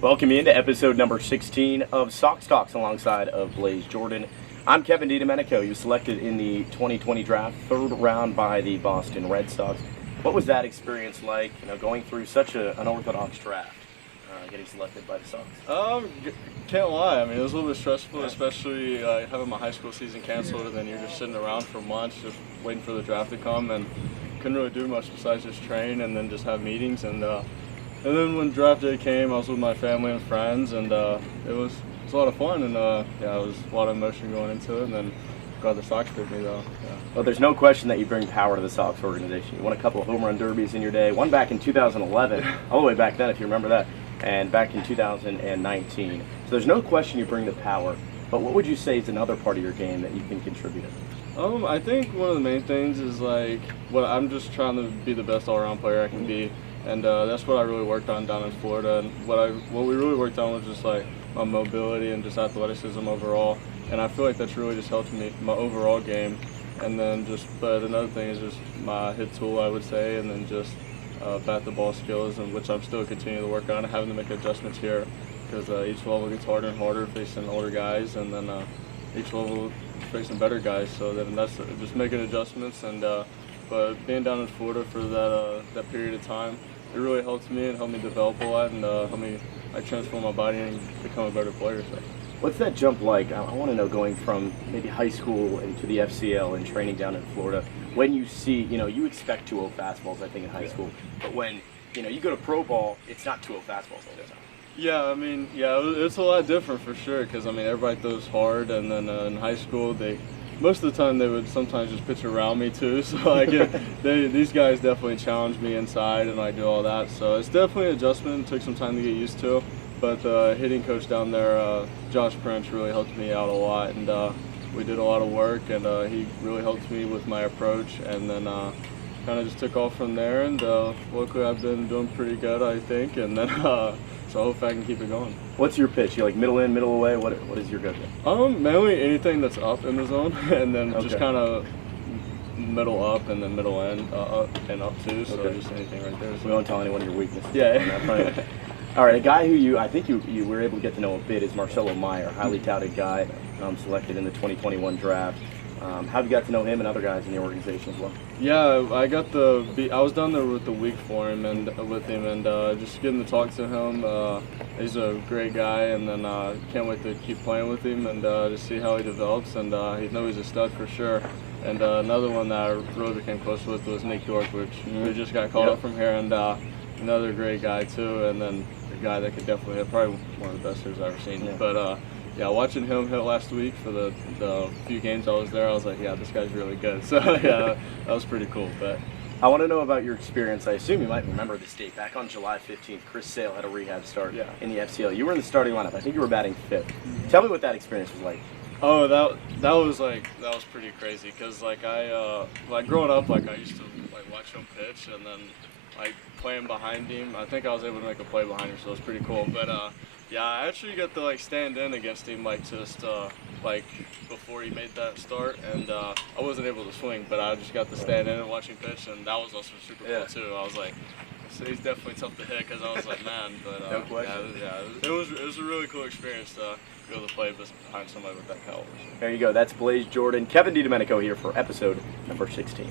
Welcome into episode number 16 of Sox Talks alongside of Blaze Jordan. I'm Kevin DiDomenico. You selected in the 2020 draft, third round by the Boston Red Sox. What was that experience like, going through such an unorthodox draft, getting selected by the Sox? Can't lie. I mean, it was a little bit stressful, especially having my high school season canceled, and then you're just sitting around for months, just waiting for the draft to come, and couldn't really do much besides just train and then just have meetings. And then when draft day came, I was with my family and friends, and it was a lot of fun, and it was a lot of emotion going into it, and then glad the Sox picked me, though. Yeah. Well, there's no question that you bring power to the Sox organization. You won a couple of home run derbies in your day, one back in 2011, all the way back then, if you remember that, and back in 2019. So there's no question you bring the power, but what would you say is another part of your game that you can contribute? I think one of the main things is I'm just trying to be the best all-around player I can be. And that's what I really worked on down in Florida. And what we really worked on was just like my mobility and just athleticism overall. And I feel like that's really just helped me my overall game. And then but another thing is just my hit tool, I would say, and then just bat the ball skills, and which I'm still continuing to work on, having to make adjustments here because each level gets harder and harder facing older guys, and then each level facing better guys. So then that's just making adjustments. And but being down in Florida for that period of time, it really helped me and helped me develop a lot, and helped me transform my body and become a better player. So. What's that jump like? I want to know, going from maybe high school into the FCL and training down in Florida, when you see, you expect 2-0 fastballs, I think, in high school, but when, you go to pro ball, it's not 2-0 fastballs all the time. Yeah, I mean, it's a lot different for sure, because, everybody throws hard, and then in high school, most of the time they would sometimes just pitch around me too, so these guys definitely challenge me inside, and I do all that. So it's definitely an adjustment. It took some time to get used to, but the hitting coach down there, Josh Prince, really helped me out a lot, and we did a lot of work, and he really helped me with my approach, and then kind of just took off from there. And luckily I've been doing pretty good, I think, and then so hopefully I can keep it going. What's your pitch? You like middle in, middle away? What is your go-to? Mainly anything that's up in the zone, and then just kind of middle up, and then middle in, up and up too. So just anything right there. So. We won't tell anyone your weaknesses. Yeah. All right, a guy who I think you were able to get to know a bit is Marcelo Meyer, highly touted guy, selected in the 2021 draft. How have you got to know him and other guys in the organization as well? Yeah, I was down there with the week for him and with him, and just getting to talk to him. He's a great guy, and then can't wait to keep playing with him and to see how he develops. And he's a stud for sure. And another one that I really became close with was Nick York, which we just got called up from here, and another great guy too. And then a guy that could definitely hit, probably one of the best hitters I've ever seen. Yeah. But watching him hit last week for the few games I was there, I was like, yeah, this guy's really good. So yeah, that was pretty cool. But I want to know about your experience. I assume you might remember this date. Back on July 15th, Chris Sale had a rehab start in the FCL. You were in the starting lineup. I think you were batting fifth. Tell me what that experience was like. Oh, that was pretty crazy, because I growing up, I used to watch him pitch, and then playing behind him. I think I was able to make a play behind him, so it was pretty cool. But I actually got to stand in against him before he made that start, and I wasn't able to swing, but I just got to stand in and watch him pitch, and that was also super cool too. I was like, so he's definitely tough to hit, because I was like, man, but no question. It was a really cool experience to be able to play behind somebody with that caliber. There you go. That's Blaze Jordan. Kevin DiDomenico here for episode number 16.